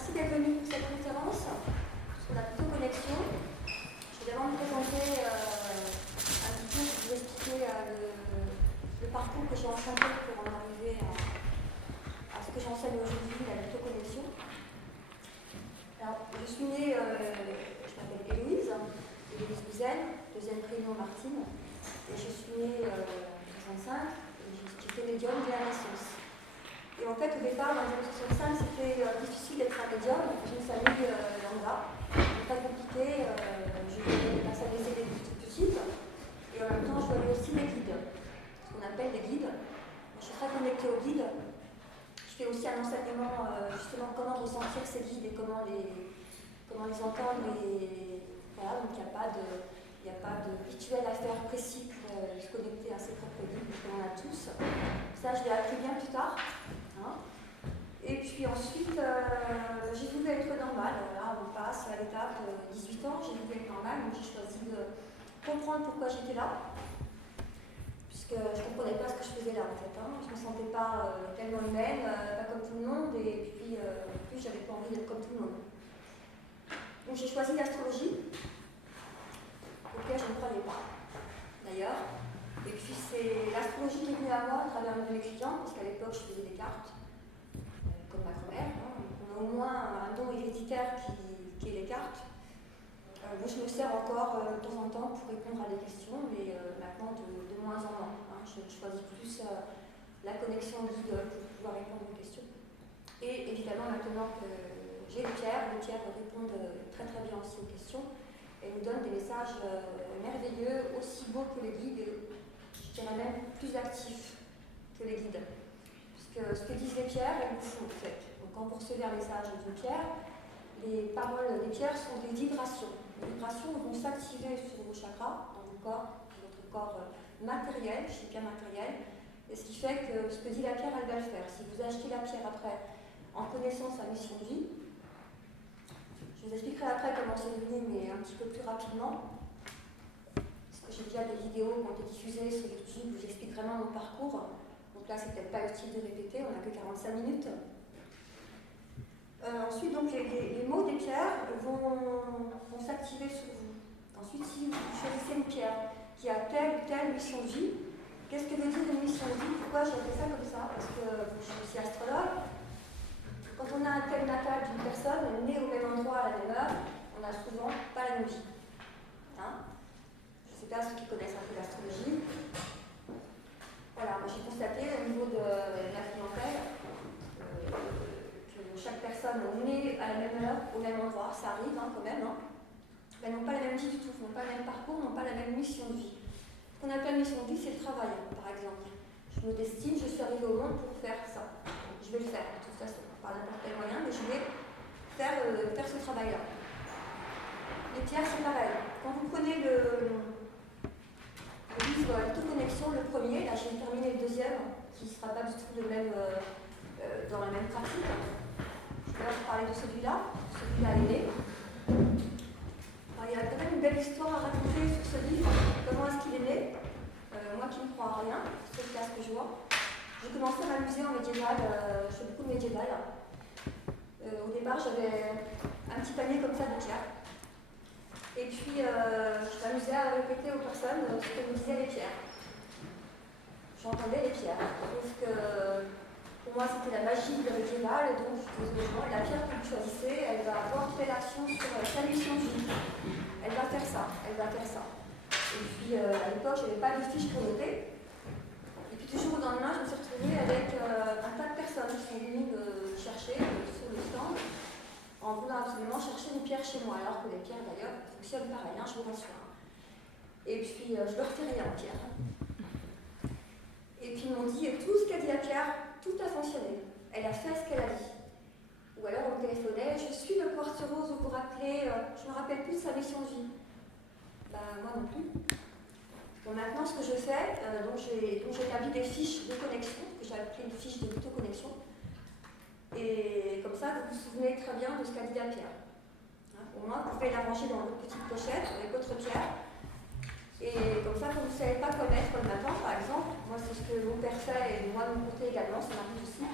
Merci d'être venu pour cette conférence sur la connexion. Je vais d'abord me présenter un petit peu pour vous expliquer le parcours que j'ai emprunté pour en arriver à ce que j'enseigne aujourd'hui, la connexion. Alors, je suis née, je m'appelle Héloïse Bouzel, deuxième prénom Martine, et je suis née en 1965, et j'ai fait médium dès la naissance. Et en fait, au départ, en 1965, c'était difficile d'être un médium. J'ai une famille lambda, très compliquée. Je voyais des personnes décédées toutes petites. Et en même temps, je voyais aussi des guides, ce qu'on appelle des guides. Je suis très connectée aux guides. Je fais aussi un enseignement, justement, comment ressentir ces guides et comment les entendre. Et voilà, donc il n'y a pas de rituel à faire précis pour se connecter à ses propres guides, parce qu'on a tous. Ça, je l'ai appris bien plus tard. Et puis ensuite, j'ai voulu être normale. Là, on passe à l'étape 18 ans, j'ai voulu être normale, donc j'ai choisi de comprendre pourquoi j'étais là, puisque je ne comprenais pas ce que je faisais là en fait. Je ne me sentais pas tellement humaine, pas comme tout le monde, et puis en plus, j'avais pas envie d'être comme tout le monde. Donc j'ai choisi l'astrologie, auquel je ne croyais pas, d'ailleurs. Et puis c'est l'astrologie qui est venue à moi à travers une de mes clients, parce qu'à l'époque je faisais des cartes, comme ma grand-mère. On a au moins un don héréditaire qui est les cartes. Moi je me sers encore de temps en temps pour répondre à des questions, mais maintenant de moins en moins. Je choisis plus la connexion guide pour pouvoir répondre aux questions. Et évidemment maintenant que j'ai les pierres répondent très très bien aussi aux questions et nous donnent des messages merveilleux, aussi beaux que les guides. Je dirais même plus actif que les guides. Puisque ce que disent les pierres, elles vous font en fait. Donc quand vous recevez un message d'une pierre, les paroles des pierres sont des vibrations. Les vibrations vont s'activer sur vos chakras, dans votre corps matériel, chez bien matériel. Et ce qui fait que ce que dit la pierre, elle va le faire. Si vous achetez la pierre après, en connaissant sa mission de vie, je vous expliquerai après comment c'est devenu, mais un petit peu plus rapidement. J'ai déjà des vidéos qui ont été diffusées sur YouTube où j'explique vraiment mon parcours. Donc là, c'est peut-être pas utile de répéter, on n'a que 45 minutes. Ensuite, donc, les mots des pierres vont s'activer sur vous. Ensuite, si vous choisissez une pierre qui a telle ou telle mission de vie, qu'est-ce que veut dire une mission de vie? Pourquoi j'ai fait ça comme ça? Parce que je suis aussi astrologue. Quand on a un thème natal d'une personne née au même endroit à la même heure, on n'a souvent pas la même vie. Je ne sais pas ceux qui connaissent un peu l'astrologie. Voilà, moi j'ai constaté au niveau de la clientèle que chaque personne née à la même heure, au même endroit, ça arrive quand même, mais n'ont pas la même vie du tout, n'ont pas le même parcours, n'ont pas la même mission de vie. Ce qu'on appelle mission de vie, c'est le travail, par exemple. Je me destine, je suis arrivée au monde pour faire ça. Je vais le faire, de toute façon, par n'importe quel moyen, mais je vais faire ce travail-là. Les pierres, c'est pareil. Quand vous prenez le livre Autoconnexion, le premier, là j'ai terminé le deuxième, qui ne sera pas du tout dans la même pratique. Je vais vous parler de celui-là est né. Alors, il y a quand même une belle histoire à raconter sur ce livre. Comment est-ce qu'il est né? Moi qui ne crois à rien, c'est le cas ce que je vois. J'ai commencé à m'amuser en médiéval, je fais beaucoup de médiéval. Au départ, j'avais un petit panier comme ça de pierres. Et puis, je m'amusais à répéter aux personnes ce que me disaient les pierres. J'entendais les pierres. Sauf que, pour moi, c'était la magie de médiéval. Et donc, la pierre que vous choisissez, elle va avoir telle action sur sa mission de vie. Elle va faire ça, elle va faire ça. Et puis, à l'époque, je n'avais pas de fiches pour noter. Et puis, du jour au lendemain, je me suis retrouvée avec un tas de personnes qui sont venues me chercher sur le stand, en voulant absolument chercher une pierre chez moi, alors que les pierres d'ailleurs fonctionnent pareil, je vous rassure. Et puis je leur fais rien en pierre. Et puis ils m'ont dit, tout ce qu'a dit la pierre, tout a fonctionné. Elle a fait ce qu'elle a dit. Ou alors on me téléphonait, je suis le quartz rose, vous vous rappelez, je ne me rappelle plus de sa mission de vie. Moi non plus. Donc maintenant ce que je fais, j'ai établi des fiches de connexion, que j'ai appelé une fiche d'autoconnexion. Et comme ça, vous vous souvenez très bien de ce qu'a dit la pierre. Au moins, vous pouvez la ranger dans votre petite pochette avec votre pierre. Et comme ça, quand vous ne savez pas quoi mettre le matin, par exemple, moi c'est ce que mon père fait et moi de mon côté également, ça m'arrive aussi.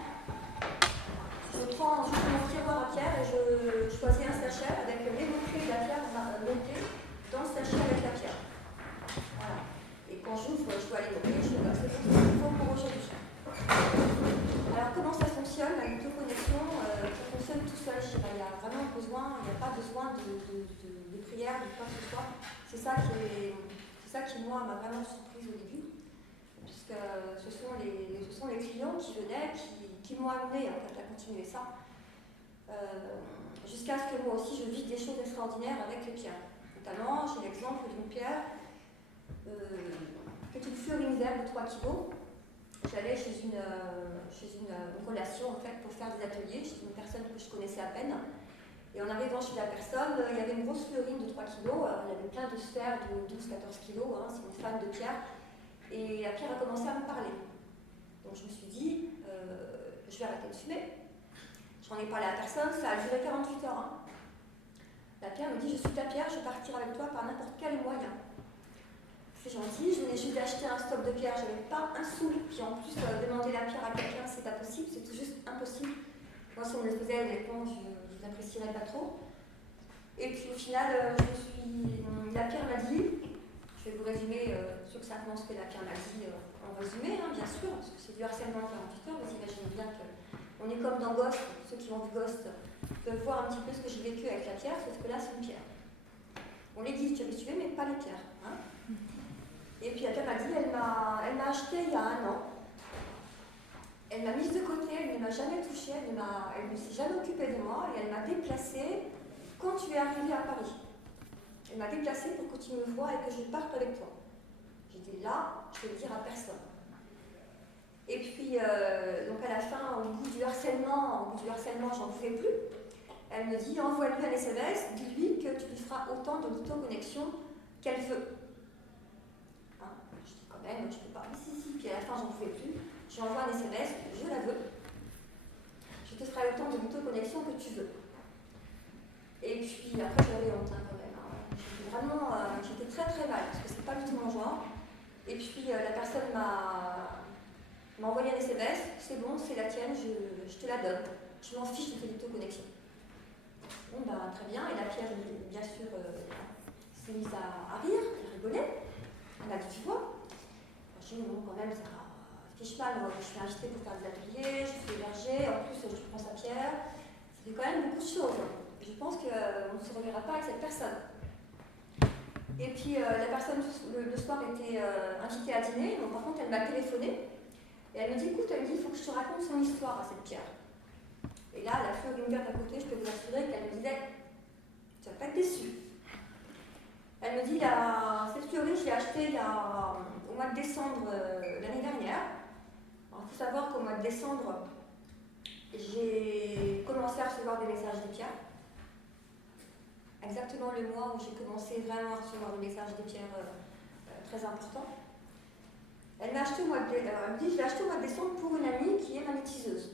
Je prends mon tiroir à pierre et je je choisis un sachet avec les mots-clés de la pierre notées dans le sachet avec la pierre. Voilà. Et quand j'ouvre, je vois les mots-clés, je vois c'est bon, c'est bon pour aujourd'hui. Alors comment ça fonctionne, la l'autoconnexion ça fonctionne tout seul, je dirais. Il n'y a vraiment besoin, il n'y a pas besoin de prière, de quoi que ce soit. C'est ça qui moi, m'a vraiment surprise au début. Puisque ce sont les clients qui venaient, qui m'ont amené en fait, à continuer ça. Jusqu'à ce que moi aussi je vive des choses extraordinaires avec les pierres. Notamment, j'ai l'exemple d'une pierre qui est une fleurine verte de 3 kg. J'allais chez une relation en fait, pour faire des ateliers, chez une personne que je connaissais à peine. Et en arrivant chez la personne, il y avait une grosse fleurine de 3 kg. Elle avait plein de sphères de 12-14 kg, hein, c'est une fan de pierre. Et la pierre a commencé à me parler. Donc je me suis dit, je vais arrêter de fumer. J'en ai parlé à personne, ça a duré 48 heures. Hein. La pierre me dit, je suis ta pierre, je vais partir avec toi par n'importe quel moyen. C'est gentil, je venais juste d'acheter un stock de pierre, je n'avais pas un sou. Puis en plus, demander la pierre à quelqu'un, c'est pas possible, c'est tout juste impossible. Moi, si on me le faisait, honnêtement, je n'apprécierais pas trop. Et puis au final, la pierre m'a dit, je vais vous résumer succinctement ce que la pierre m'a dit en résumé, hein, bien sûr, parce que c'est du harcèlement en 48 heures, vous imaginez bien qu'on est comme dans Ghost, ceux qui ont vu Ghost peuvent voir un petit peu ce que j'ai vécu avec la pierre, sauf que là, c'est une pierre. On les guide habitués, mais pas les pierres. Hein. Et puis la pierre m'a dit, elle m'a acheté il y a 1 an. Elle m'a mise de côté, elle ne m'a jamais touchée, elle ne s'est jamais occupée de moi et elle m'a déplacée quand tu es arrivée à Paris. Elle m'a déplacée pour que tu me voies et que je parte avec toi. J'ai dit là, je vais le dire à personne. Et puis, donc à la fin, au bout du harcèlement, j'en pouvais plus. Elle me dit, envoie-lui un SMS, dis-lui que tu lui feras autant de l'autoconnexion qu'elle veut. Hein, je dis quand même, je peux pas. Si. Puis à la fin, j'en pouvais plus. Je lui envoie un SMS, je la veux. Je te ferai autant de l'autoconnexion que tu veux. Et puis après, j'avais honte hein, quand même. Hein. J'étais très très mal, parce que c'est pas du tout mon genre. Et puis la personne m'a envoyé un SMS, c'est bon, c'est la tienne, je te la donne. Je m'en fiche de tes l'autoconnexion. Bon, ben très bien, et la pierre, bien sûr, s'est mise à rire, à rigoler. Elle m'a dit, tu vois, je dis, non, quand même, ça fiche mal, je suis invitée pour faire des ateliers, je suis hébergée, en plus, je prends sa pierre. Ça fait quand même beaucoup de choses. Je pense qu'on ne se reverra pas avec cette personne. Et puis, la personne, le soir, était invitée à dîner, donc par contre, elle m'a téléphoné. Et elle me dit, écoute, il faut que je te raconte son histoire à cette pierre. Et là, la fleurine verte à côté, je peux vous assurer qu'elle me disait, tu vas pas être déçue. Elle me dit, cette fleurine, je l'ai achetée au mois de décembre l'année dernière. Alors, il faut savoir qu'au mois de décembre, j'ai commencé à recevoir des messages de Pierre. Exactement le mois où j'ai commencé vraiment à recevoir des messages de Pierre très importants. Elle m'a acheté elle me dit, je l'ai acheté au mois de décembre pour une amie qui est magnétiseuse.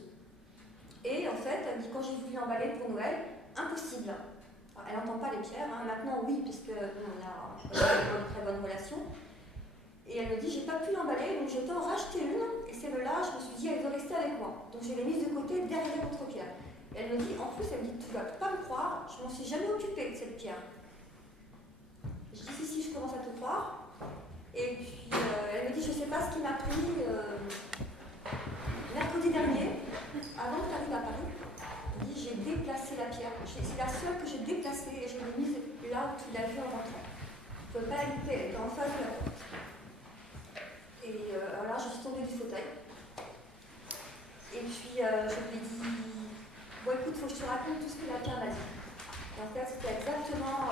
Et en fait, elle me dit, quand j'ai voulu l'emballer pour Noël, impossible. Alors, elle n'entend pas les pierres, hein. Maintenant oui, puisque on a une très bonne relation. Et elle me dit, j'ai pas pu l'emballer, donc j'ai été en racheter une, et celle-là, je me suis dit, elle veut rester avec moi. Donc je l'ai mise de côté derrière votre pierre. Et elle me dit, en plus, elle me dit, tu vas pas me croire, je m'en suis jamais occupée de cette pierre. Je dis, si, je commence à te croire. Et puis, elle me dit, je sais pas ce qui m'a pris mercredi dernier, avant que tu arrives à Paris. Elle me dit, j'ai déplacé la pierre. C'est la seule que j'ai déplacée et je l'ai mise là où tu l'as vue en rentrant. Je ne peux pas la louper, elle était en face de la porte. Et alors là, je suis tombée du fauteuil. Et puis, je lui ai dit, bon écoute, il faut que je te raconte tout ce que la pierre m'a dit. Et en fait, c'était exactement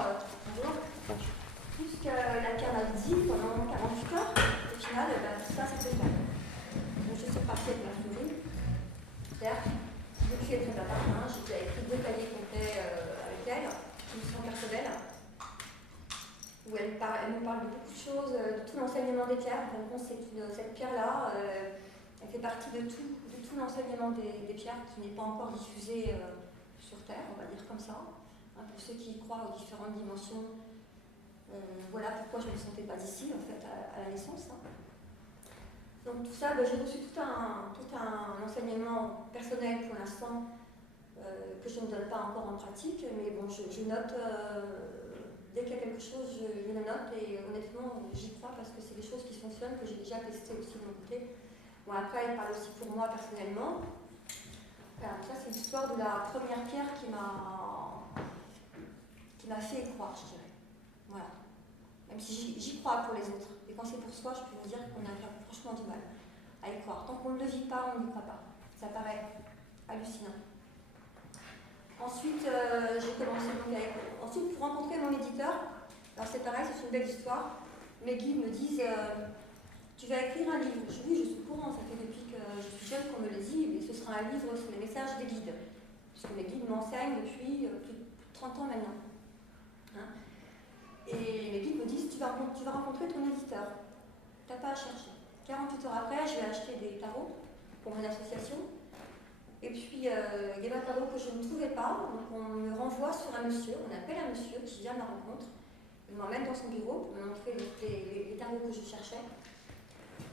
tout ce que la pierre m'a dit pendant 48 heures. Au final, tout ça, c'est fait. Donc, je suis partie avec ma fleurine. Certes, depuis, elle est très sympa. Hein, j'ai déjà écrit 2 cahiers complets avec elle, qui me sont personnels. Où elle me parle de beaucoup de choses, de tout l'enseignement des pierres. En fait, cette pierre-là, elle fait partie de tout l'enseignement des pierres qui n'est pas encore diffusé sur Terre, on va dire comme ça. Hein, pour ceux qui y croient aux différentes dimensions, voilà pourquoi je ne me sentais pas ici, en fait, à la naissance. Hein. Donc tout ça, j'ai reçu tout un enseignement personnel pour l'instant que je ne donne pas encore en pratique, mais bon, je note, dès qu'il y a quelque chose, je le note, et honnêtement, j'y crois parce que c'est des choses qui fonctionnent, que j'ai déjà testées aussi de mon côté. Bon, après, elle parle aussi pour moi personnellement. Alors, ça, c'est l'histoire de la première pierre qui m'a fait y croire, je dirais. Voilà. Même si j'y crois pour les autres. Et quand c'est pour soi, je peux vous dire qu'on a franchement du mal à y croire. Tant qu'on ne le vit pas, on n'y croit pas. Ça paraît hallucinant. Ensuite, j'ai commencé donc ensuite, pour rencontrer mon éditeur, alors c'est pareil, c'est une belle histoire. Mes guides me disent tu vas écrire un livre. Je suis au courant, ça fait depuis que je suis jeune qu'on me le dit, mais ce sera un livre sur les messages des guides. Parce que mes guides m'enseignent depuis plus de 30 ans maintenant. Hein, et mes guides me disent tu vas rencontrer ton éditeur. Tu n'as pas à chercher. 48 heures après, je vais acheter des tarots pour mon association. Et puis, il y avait un tarot que je ne trouvais pas, donc on me renvoie sur un monsieur, on appelle un monsieur qui vient à ma rencontre. Il m'emmène dans son bureau pour me montrer les tarots que je cherchais.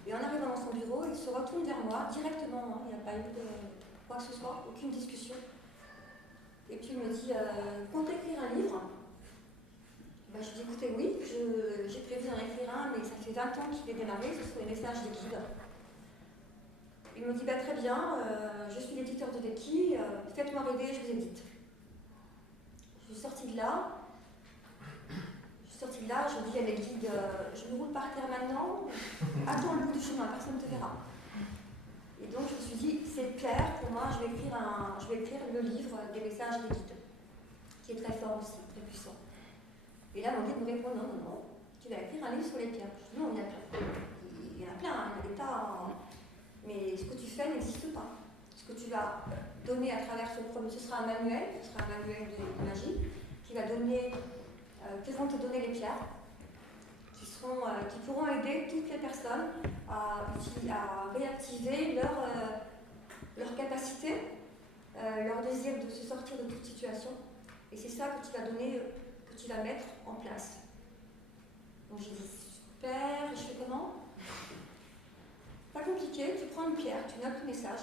Et en arrivant dans son bureau, il se retourne vers moi directement, hein, il n'y a pas eu de quoi que ce soit, aucune discussion. Et puis il me dit compte écrire un livre. Ben, je dis écoutez, oui, j'ai prévu d'en écrire un, mais ça fait 20 ans qu'il est démarré, ce sont les messages des guides. Il me dit bah, très bien, je suis l'éditeur de Deki, faites-moi rêver, je vous édite. Je suis sortie de là, je dis à mes guides je me roule par terre maintenant, attends le bout du chemin, personne ne te verra. Et donc je me suis dit c'est clair, pour moi je vais écrire le livre des messages des guides, qui est très fort aussi, très puissant. Et là mon guide me répond non, tu vas écrire un livre sur les pierres. Je dis non, il y en a plein, il y a des tas. Mais ce que tu fais n'existe pas. Ce que tu vas donner à travers ce premier, ce sera un manuel de magie, qui vont te donner les pierres, qui pourront aider toutes les personnes à réactiver leur capacité, leur désir de se sortir de toute situation. Et c'est ça que tu vas donner, que tu vas mettre en place. Donc j'ai dit super, je fais comment ? Pas compliqué, tu prends une pierre, tu notes le message.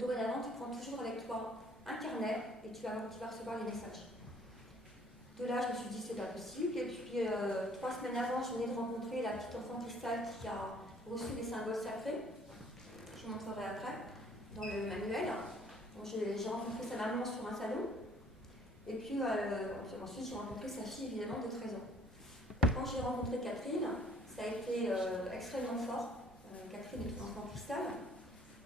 Dorénavant, tu prends toujours avec toi un carnet et tu vas recevoir les messages. De là, je me suis dit, c'est pas possible. Et puis, 3 semaines avant, je venais de rencontrer la petite enfant cristal qui a reçu les symboles sacrés. Je vous montrerai après, dans le manuel. J'ai rencontré sa maman sur un salon. Et puis, ensuite, j'ai rencontré sa fille, évidemment, de 13 ans. Et quand j'ai rencontré Catherine, ça a été extrêmement fort. Catherine est une enfant cristal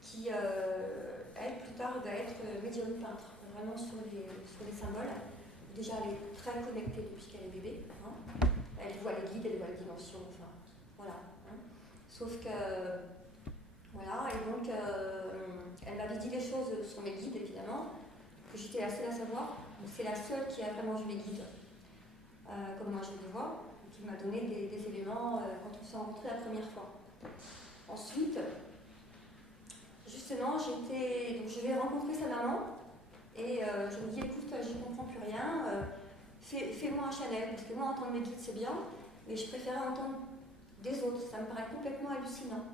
qui, elle, plus tard, va être médium peintre, vraiment sur les symboles. Déjà, elle est très connectée depuis qu'elle est bébé. Hein. Elle voit les guides, elle voit les dimensions, enfin, voilà. Hein. Sauf que, voilà, et donc, elle m'avait dit des choses sur mes guides, évidemment, que j'étais la seule à savoir. C'est la seule qui a vraiment vu les guides, comme moi je les vois, et qui m'a donné des éléments quand on s'est rencontrés la première fois. Ensuite, justement, je vais rencontrer sa maman et je me dis écoute, je ne comprends plus rien, fais-moi un Chanel, parce que moi entendre mes guides c'est bien, mais je préférais entendre des autres, ça me paraît complètement hallucinant.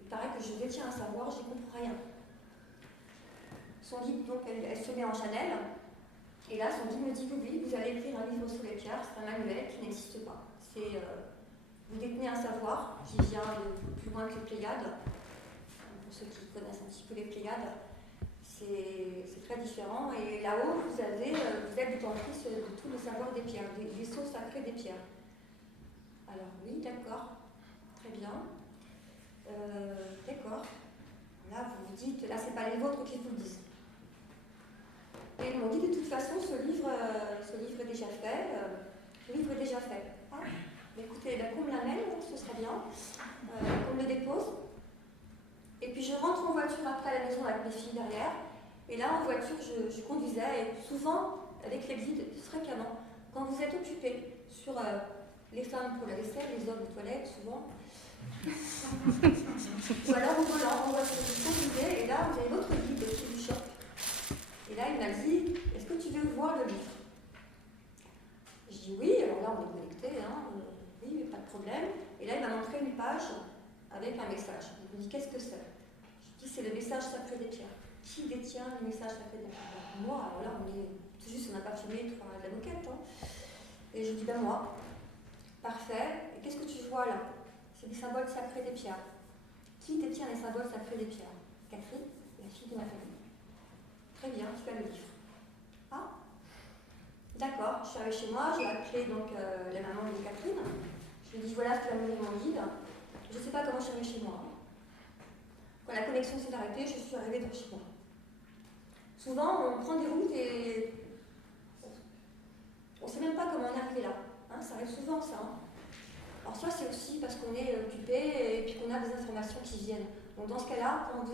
Il paraît que je détiens un savoir, je n'y comprends rien. Son guide, donc, elle se met en Chanel, et là son guide me dit que oui, vous allez écrire un livre sur les pierres, c'est un manuel qui n'existe pas. Vous détenez un savoir qui vient de plus loin que les Pléiades. Pour ceux qui connaissent un petit peu les Pléiades, c'est très différent. Et là-haut, vous êtes détentrice de tout le savoir des pierres, des vaisseaux sacrés des pierres. Alors oui, d'accord, très bien. D'accord. Là, vous vous dites, là, c'est pas les vôtres qui vous le disent. Et ils m'ont dit, de toute façon, ce livre est déjà fait. Ah, écoutez, qu'on me l'amène, ce serait bien, qu'on me le dépose. Et puis je rentre en voiture après à la maison avec mes filles derrière. Et là, en voiture, je conduisais. Et souvent, avec les guides, fréquemment, quand vous êtes occupé sur les femmes pour la vaisselle, les hommes aux toilettes, souvent. Ou alors au volant, en voiture, vous conduisez. Et là, vous avez votre guide qui vous choque. Et là, il m'a dit, est-ce que tu veux voir le livre ? Je dis oui, alors là, on est connecté, hein. Oui, mais pas de problème. Et là, il m'a montré une page avec un message. Il me dit, qu'est-ce que c'est ? Je dis, c'est le message sacré des pierres. Qui détient le message sacré de la pierre? Moi, alors là, on est tout juste, on n'a pas fumé trois de la moquette. Hein. Et je dis, ben moi. Parfait. Et qu'est-ce que tu vois là? C'est des symboles sacrés des pierres. Qui détient les symboles sacrés des pierres? Catherine, la fille de ma famille. Très bien, tu as le livre. Ah, d'accord, je suis arrivée chez moi, j'ai appelé donc la maman de Catherine. Je lui ai dit, voilà ce que va me dire mon guide. Je ne sais pas comment je suis arrivée chez moi. Quand la connexion s'est arrêtée, je suis arrivée dans chez moi. Souvent, on prend des routes et on ne sait même pas comment on est arrivé là. Hein, ça arrive souvent, ça. Hein. Alors ça, c'est aussi parce qu'on est occupé et puis qu'on a des informations qui viennent. Donc dans ce cas-là, quand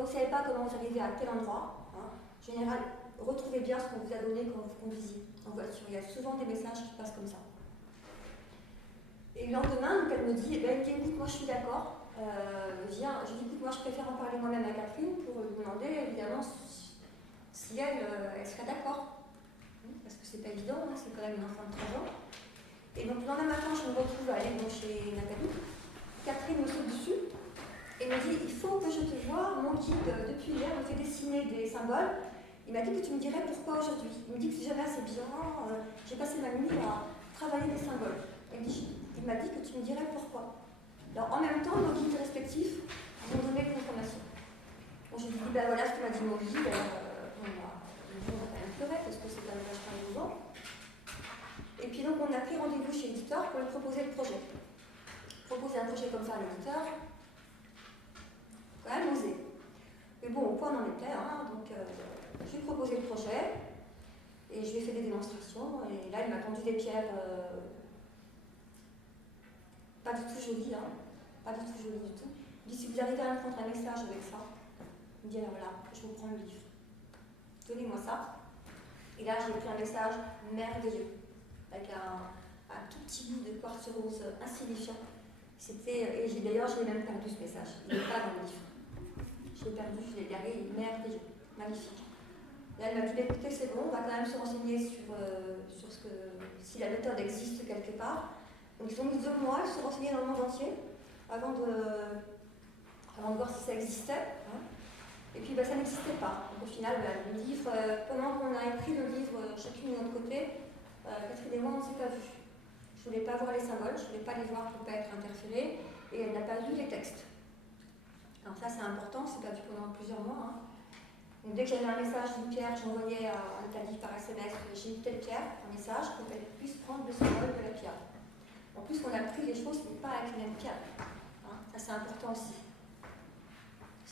vous ne savez pas comment vous arrivez à tel endroit, hein, en général, retrouvez bien ce qu'on vous a donné quand vous conduisiez en voiture. Il y a souvent des messages qui passent comme ça. Et le lendemain, donc, elle me dit, écoute, moi je suis d'accord, viens. Je lui dis, écoute, moi je préfère en parler moi-même à Catherine pour lui demander évidemment si elle serait d'accord. Parce que c'est pas évident, hein, c'est quand même une enfant de 13 ans. Et donc le lendemain matin, je me retrouve à aller donc, chez Nathalie. Catherine me saute dessus et me dit, il faut que je te voie, mon guide depuis hier me fait dessiner des symboles. Il m'a dit que tu me dirais pourquoi aujourd'hui. Il me dit que si jamais c'est bien, j'ai passé ma nuit à travailler des symboles. Il m'a dit que tu me dirais pourquoi. Alors en même temps, nos guides respectifs m'ont donné confirmation. Bon, j'ai dit, ben voilà ce que m'a dit mon guide. On va quand même pleurer parce que c'est quand même vachement émouvant. Et puis donc on a pris rendez-vous chez l'éditeur pour lui proposer le projet. Proposer un projet comme ça à l'éditeur, quand même osé. Mais bon, au point on en était, hein, donc je lui ai proposé le projet et je lui ai fait des démonstrations. Et là, il m'a tendu des pierres pas du tout jolies, hein, pas du tout jolies du tout. Il dit, si vous arrivez à me prendre un message avec ça, il me dit, alors voilà, je vous prends le livre. Donnez-moi ça. Et là, j'ai pris un message merveilleux, avec un tout petit bout de quartz rose insignifiant. Et d'ailleurs, je l'ai même perdu ce message. Il n'est pas dans le livre. Je l'ai perdu, je l'ai garé, il est merveilleux, magnifique. Là, elle m'a dit, écoutez, c'est bon, on va quand même se renseigner sur si la méthode existe quelque part. Donc ils ont mis 2 mois à se renseigner dans le monde entier avant de voir si ça existait. Hein. Et puis ça n'existait pas. Donc au final, le livre, pendant qu'on a écrit le livre chacune de notre côté, Catherine et moi, on ne s'est pas vus. Je ne voulais pas voir les symboles, je ne voulais pas les voir pour ne pas être interférée, et elle n'a pas lu les textes. Alors ça c'est important, c'est pas vu pendant plusieurs mois. Hein. Donc dès que j'avais un message d'une pierre, j'envoyais à Nathalie par SMS, j'ai une telle pierre, un message, pour qu'elle puisse prendre le symbole de la pierre. En plus, on a pris les choses, ce n'est pas avec la même pierre. Hein. Ça c'est important aussi.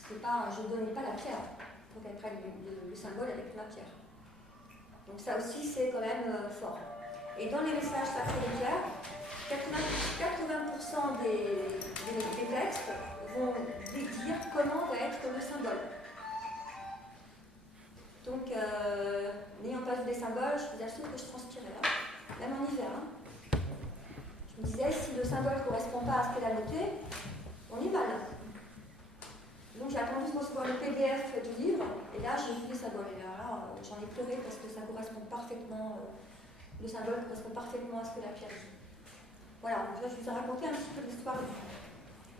Je ne donnais pas la pierre pour qu'elle prenne le symbole avec ma pierre. Donc ça aussi c'est quand même fort. Et dans les messages sacrés des pierres, 80% des textes vont dire comment va être le symbole. Donc, n'ayant pas vu des symboles, je vous assure que je transpirais, hein, même en hiver. Hein. Je me disais, si le symbole ne correspond pas à ce qu'elle a noté, on est mal. Donc j'ai attendu de recevoir le PDF du livre, et là j'ai vu les symboles. Et là, j'en ai pleuré parce que ça correspond parfaitement, le symbole correspond parfaitement à ce que la pierre dit. Voilà, donc là je vous ai raconté un petit peu l'histoire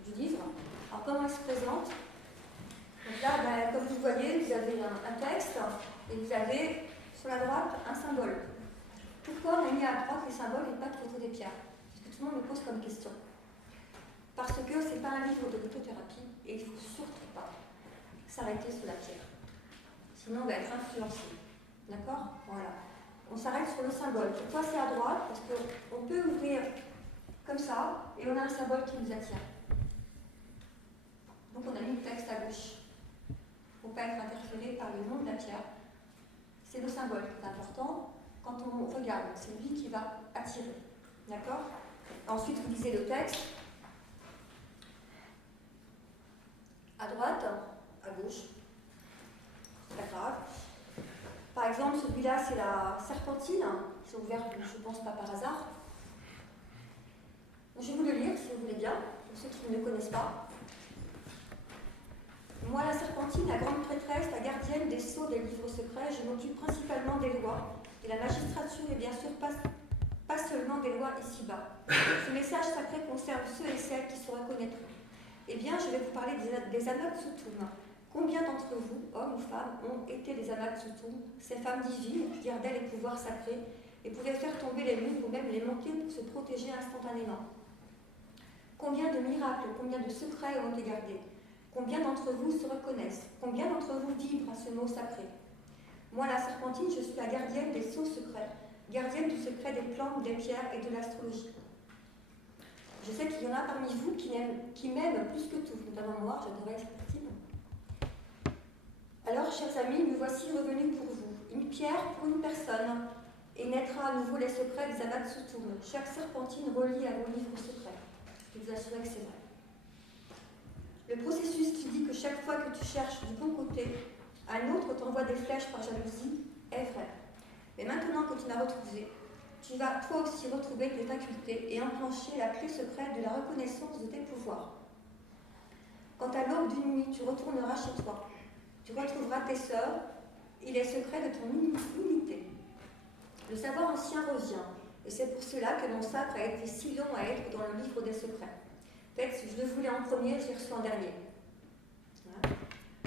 du livre. Alors comment il se présente? Donc là, comme vous voyez, vous avez un texte, et vous avez sur la droite un symbole. Pourquoi on a mis à droite les symboles et pas de photos des pierres? Parce que tout le monde me pose comme question. Parce que ce n'est pas un livre de lithothérapie et il ne faut surtout pas s'arrêter sous la pierre. Sinon, on va être influencé. D'accord? Voilà. On s'arrête sur le symbole. Pourquoi c'est à droite? Parce qu'on peut ouvrir comme ça et on a un symbole qui nous attire. Donc on a mis le texte à gauche. Il ne faut pas être interféré par le nom de la pierre. C'est le symbole qui est important. Quand on regarde, c'est lui qui va attirer. D'accord? Ensuite, vous lisez le texte. À droite, à gauche, c'est pas grave. Par exemple, celui-là, c'est la serpentine. C'est ouvert, je pense, pas par hasard. Je vais vous le lire, si vous voulez bien, pour ceux qui ne le connaissent pas. Moi, la serpentine, la grande prêtresse, la gardienne des sceaux des livres secrets, je m'occupe principalement des lois. Et la magistrature est bien sûr pas seulement des lois ici-bas. Ce message sacré concerne ceux et celles qui se reconnaîtront. Eh bien, je vais vous parler des Anotsutum, Combien d'entre vous, hommes ou femmes, ont été des Amatsutum, ces femmes divines qui gardaient les pouvoirs sacrés et pouvaient faire tomber les murs ou même les monter pour se protéger instantanément? Combien de miracles, combien de secrets ont été gardés? Combien d'entre vous se reconnaissent? Combien d'entre vous vibrent à ce mot sacré? Moi, la Serpentine, je suis la gardienne des sceaux secrets, gardienne du secret des plantes, des pierres et de l'astrologie. Je sais qu'il y en a parmi vous qui m'aiment plus que tout, notamment moi, j'adorais Serpentine. Alors, chers amis, me voici revenu pour vous, une pierre pour une personne, et naîtra à nouveau les secrets des Amatsutum. Chaque Serpentine relie à vos livres secrets. Je vous assure que c'est vrai. Le processus qui dit que chaque fois que tu cherches du bon côté, un autre t'envoie des flèches par jalousie est vrai. Mais maintenant que tu l'as retrouvé, tu vas toi aussi retrouver tes facultés et enclencher la clé secrète de la reconnaissance de tes pouvoirs. Quand à l'aube d'une nuit, tu retourneras chez toi, tu retrouveras tes sœurs et les secrets de ton unité. Le savoir ancien revient, et c'est pour cela que mon sacre a été si long à être dans le livre des secrets. En fait, si je le voulais en premier, je l'ai reçu en dernier. Voilà.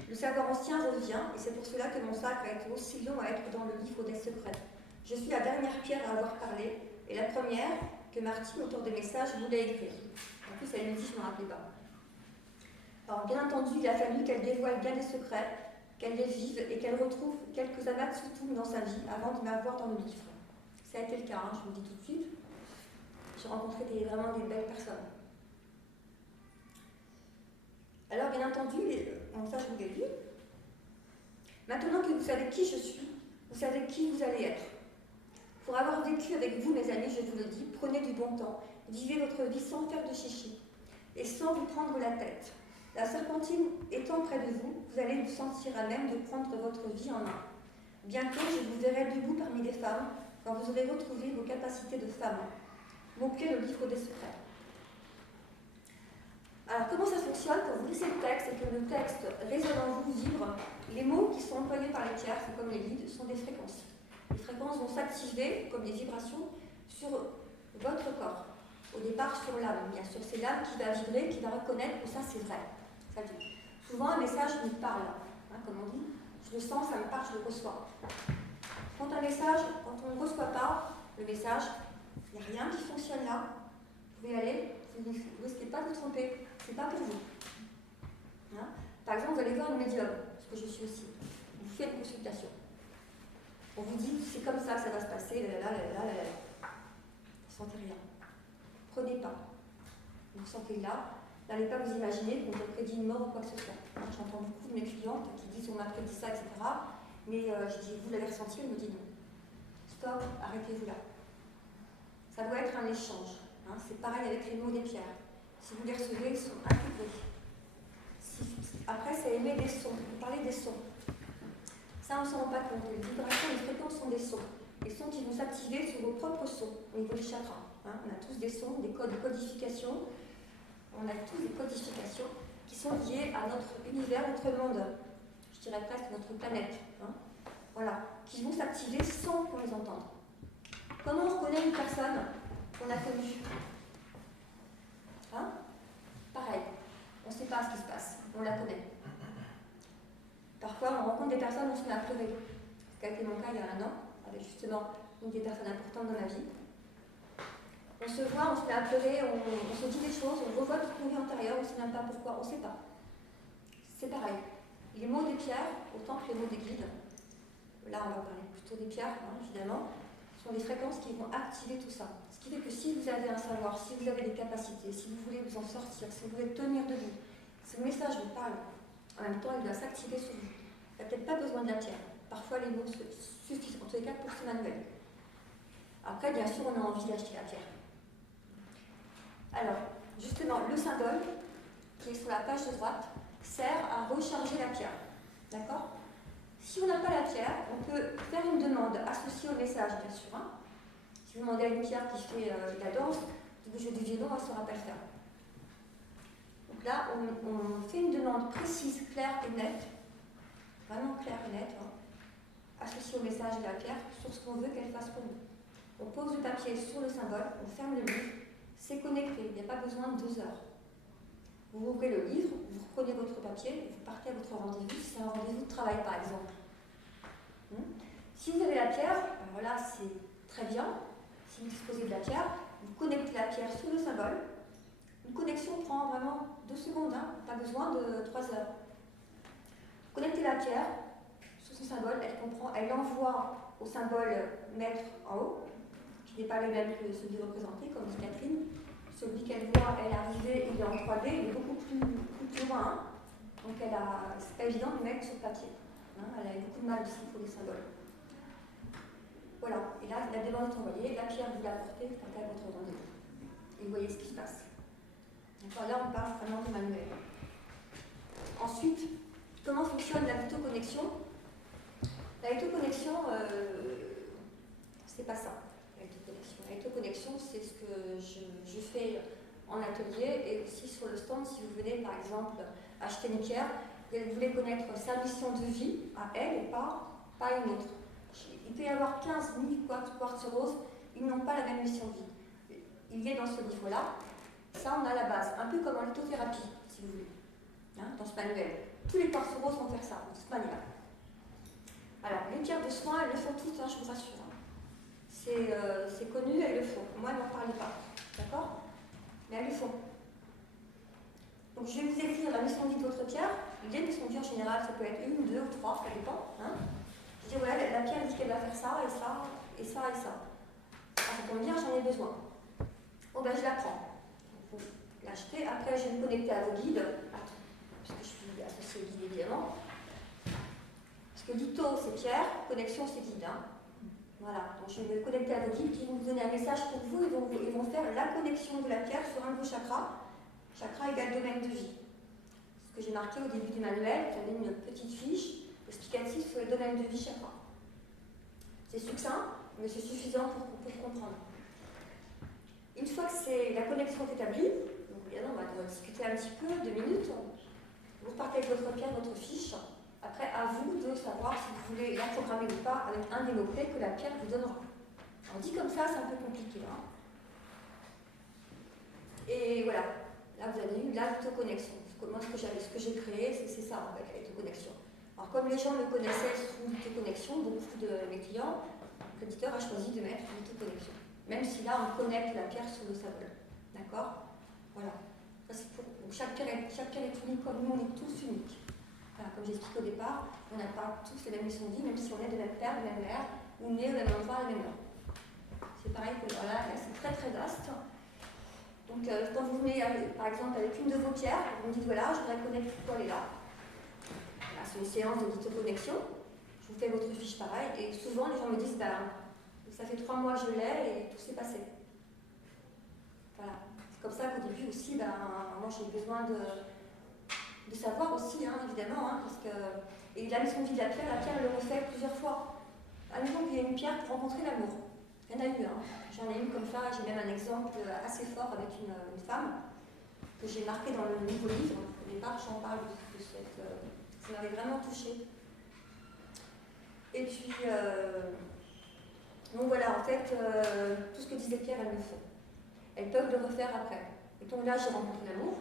Le savoir ancien revient, et c'est pour cela que mon sacre a été aussi long à être dans le livre des secrets. Je suis la dernière pierre à avoir parlé, et la première que Martine, auteur des messages, voulait écrire. En plus, elle me dit, je ne me rappelais pas. Alors, bien entendu, il a fallu qu'elle dévoile bien les secrets, qu'elle les vive et qu'elle retrouve quelques Amatsutum dans sa vie avant de m'avoir dans le livre. Ça a été le cas, hein, je vous le dis tout de suite. J'ai rencontré vraiment des belles personnes. Alors, bien entendu, ça je vous l'ai dit, maintenant que vous savez qui je suis, vous savez qui vous allez être. Pour avoir vécu avec vous, mes amis, je vous le dis, prenez du bon temps, vivez votre vie sans faire de chichi et sans vous prendre la tête. La Serpentine étant près de vous, vous allez vous sentir à même de prendre votre vie en main. Bientôt, je vous verrai debout parmi les femmes quand vous aurez retrouvé vos capacités de femme. Mot-clé, le livre des secrets. Alors, comment ça fonctionne? Quand vous lisez le texte et que le texte résonne en vous, vibre, les mots qui sont employés par les pierres, c'est comme les guides, sont des fréquences. Les fréquences vont s'activer comme des vibrations sur votre corps. Au départ, sur l'âme, bien sûr. C'est l'âme qui va vibrer, qui va reconnaître que ça, c'est vrai. Ça dit. Souvent, un message nous parle, hein, comme on dit. Je le sens, ça me parle, je le reçois. Quand un message, quand on ne reçoit pas le message, il n'y a rien qui fonctionne là. Vous pouvez aller, vous ne risquez pas de vous tromper. C'est pas pour vous. Hein? Par exemple, vous allez voir le médium, ce que je suis aussi. Vous faites une consultation. On vous dit, c'est comme ça que ça va se passer, là. Vous sentez rien. Prenez pas. Vous sentez là. N'allez pas vous imaginer qu'on vous prédit une mort ou quoi que ce soit. Hein, j'entends beaucoup de mes clientes qui disent on m'a prédit ça, etc. Mais je dis, vous l'avez ressenti? Elle me dit non. Stop, arrêtez-vous là. Ça doit être un échange. Hein, c'est pareil avec les mots des pierres. Si vous les recevez, ils sont intégrés. Après, c'est aimer des sons. Vous parlez des sons. Ça, on ne s'en rend pas compte. Les vibrations, les fréquences sont des sons. Les sons qui vont s'activer sur vos propres sons au niveau du chakra. Hein, on a tous des sons, des codes de codification. On a tous des codifications qui sont liées à notre univers, notre monde. Je dirais presque notre planète. Hein, voilà. Qui vont s'activer sans qu'on les entende. Comment on reconnaît une personne qu'on a connue? Hein? Pareil. On ne sait pas ce qui se passe. On la connaît. Parfois, on rencontre des personnes où on se met à pleurer. Ce qui a été mon cas il y a 1 an, avec justement une des personnes importantes dans ma vie. On se voit, on se met à pleurer, on se dit des choses, on revoit toute nos vies antérieures, on ne sait même pas pourquoi, on ne sait pas. C'est pareil. Les mots des pierres, autant que les mots des guides, là on va parler plutôt des pierres, hein, évidemment, sont des fréquences qui vont activer tout ça. Ce qui fait que si vous avez un savoir, si vous avez des capacités, si vous voulez vous en sortir, si vous voulez tenir debout, si le message vous parle, en même temps il doit s'activer sur vous. Il n'y a peut-être pas besoin de la pierre. Parfois les mots suffisent, en tous les cas pour ce manuel. Après, bien sûr, on a envie d'acheter la pierre. Alors, justement, le symbole, qui est sur la page de droite, sert à recharger la pierre. D'accord? Si on n'a pas la pierre, on peut faire une demande associée au message, bien sûr. Hein. Si vous demandez à une pierre qui fait de la danse, de jouer du violon, elle ne saura pas le faire. Donc là, on fait une demande précise, claire et nette, vraiment claire et nette, hein, associée au message de la pierre, sur ce qu'on veut qu'elle fasse pour nous. On pose le papier sur le symbole, on ferme le livre, c'est connecté, il n'y a pas besoin de 2 heures. Vous ouvrez le livre, vous reprenez votre papier et vous partez à votre rendez-vous, si c'est un rendez-vous de travail par exemple. Si vous avez la pierre, alors là c'est très bien. Si vous disposez de la pierre, vous connectez la pierre sur le symbole. Une connexion prend vraiment 2 secondes, hein, pas besoin de 3 heures. Vous connectez la pierre sur son symbole, elle envoie au symbole maître en haut, qui n'est pas le même que celui représenté, comme dit Catherine. Celui qu'elle voit, elle est arrivée, il est en 3D, il est beaucoup plus loin. Hein. Donc c'est pas évident de le mettre sur papier. Hein. Elle a eu beaucoup de mal aussi pour les symboles. Voilà, et là, la demande est envoyée, la pierre vous la portez, vous partez à votre rendez-vous. Et vous voyez ce qui se passe. D'accord, là, on parle vraiment du manuel. Ensuite, comment fonctionne la litoconnexion? La litoconnexion, c'est pas ça. La litoconnexion, c'est ce que je fais en atelier et aussi sur le stand. Si vous venez, par exemple, acheter une pierre, vous voulez connaître sa mission de vie à elle et pas une autre. Il peut y avoir 15 000 quartz roses, ils n'ont pas la même mission de vie. Il y est dans ce livre-là. Ça, on a la base, un peu comme en lithothérapie, si vous voulez, hein, dans ce manuel. Tous les quartz roses vont faire ça, de toute manière. Alors, les pierres de soins, elles le font toutes, hein, je vous rassure. Hein. C'est connu, elles le font. Moi, elles n'en parlent pas, d'accord? Mais elles le font. Donc, je vais vous écrire la mission de vie de votre pierre. L'idée de mission de vie, en général, ça peut être 1, 2 ou 3, ça dépend. Hein. Je dis, voilà, la pierre dit qu'elle va faire ça, et ça, et ça, et ça. Alors, ça tombe bien, j'en ai besoin. Bon, ben, je la prends. Vous l'achetez. Après, je vais me connecter à vos guides, puisque je suis associée au guide, évidemment. Parce que litho, c'est pierre, connexion, c'est guide. Hein. Voilà, donc je vais me connecter à vos guides qui vont vous donner un message pour vous, ils vont faire la connexion de la pierre sur un de vos chakras. Chakra égale domaine de vie. Ce que j'ai marqué au début du manuel, vous avez une petite fiche explicative sur le domaine de vie chakra. C'est succinct, mais c'est suffisant pour comprendre. Une fois que la connexion est établie, donc évidemment, on va discuter un petit peu, 2 minutes, vous repartez avec votre pierre, votre fiche. Après, à vous de savoir si vous voulez la programmer ou pas avec un des mots-clés que la pierre vous donnera. Alors, dit comme ça, c'est un peu compliqué. Hein. Et voilà, là vous avez eu la litoconnexion. Moi, ce que j'ai créé, c'est ça en fait, la litoconnexion. Alors, comme les gens me connaissaient sous litoconnexion, beaucoup de mes clients, l'éditeur a choisi de mettre litoconnexion. Même si là, on connecte la pierre sur le symbole. D'accord? Voilà. Ça, c'est pour... Donc, chaque pierre est unique comme nous, on est tous uniques. Voilà, comme j'ai expliqué au départ, on n'a pas tous les mêmes missions de vie, même si on est de même père, de même mère, ou né au même endroit, à la même heure. C'est pareil que voilà, c'est très très vaste. Donc quand vous venez par exemple avec une de vos pierres, vous me dites voilà, je voudrais connaître pourquoi elle est là. Voilà, c'est une séance de lithoconnexion. Je vous fais votre fiche pareil, et souvent les gens me disent ça fait 3 mois que je l'ai et tout s'est passé. Voilà. C'est comme ça qu'au début aussi, moi j'ai besoin de savoir aussi, hein, évidemment, hein, parce que et la mission de vie de la pierre elle le refait plusieurs fois. Admettons qu'il y a une pierre pour rencontrer l'amour. Il y en a eu, hein. J'en ai une comme ça, j'ai même un exemple assez fort avec une femme que j'ai marqué dans le nouveau livre. Au départ, j'en parle de cette... ça m'avait vraiment touchée. Et puis, donc voilà, en fait, tout ce que disent les pierres, elles le font. Elles peuvent le refaire après. Et donc là, j'ai rencontré l'amour.